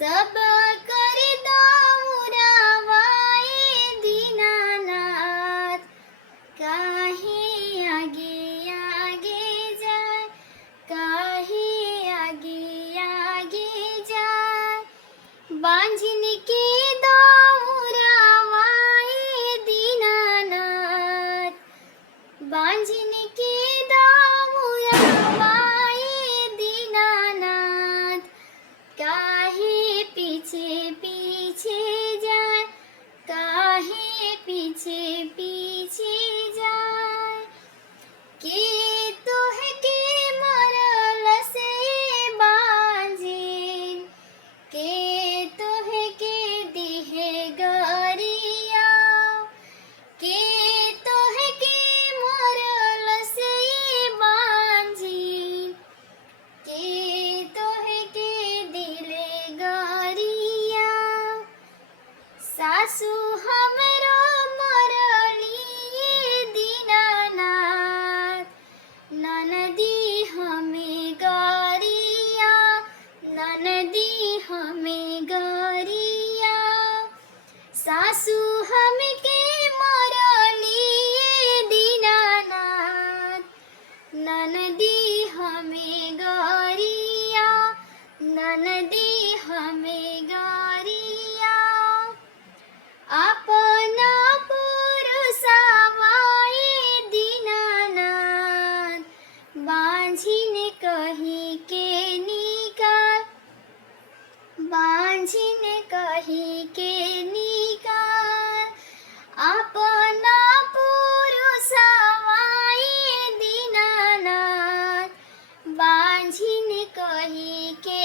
सब कर दौरावाए दीनानाथ, काहे आगे आगे जाए, काहे आगे आगे जाए। बांझिन के दौरावाए दीनानाथ, बांझिन के दौरावाए दीनानाथ, काहे पीछे पीछे जाए, काहे पीछे पीछे जाए। के तोहे के मरल से बांझिन, के तोहे के दिहे गरिया, के तोहे के मरल से बांझिन, के तोहे के दिले गरिया। सासू हमरो मरलिए दीनानाथ, ननदी हमें गरिया, ननदी हमें गरिया। सासू हमके मरलिए दीनानाथ, ननदी हमें गरिया, ननदी हमें गरिया। अपना पुरुषावाए दीनानाथ, बांझिन कही के निकाल, बांझिन कही के निकाल। अपना पुरुषावाए दीनानाथ, बांझिन कही के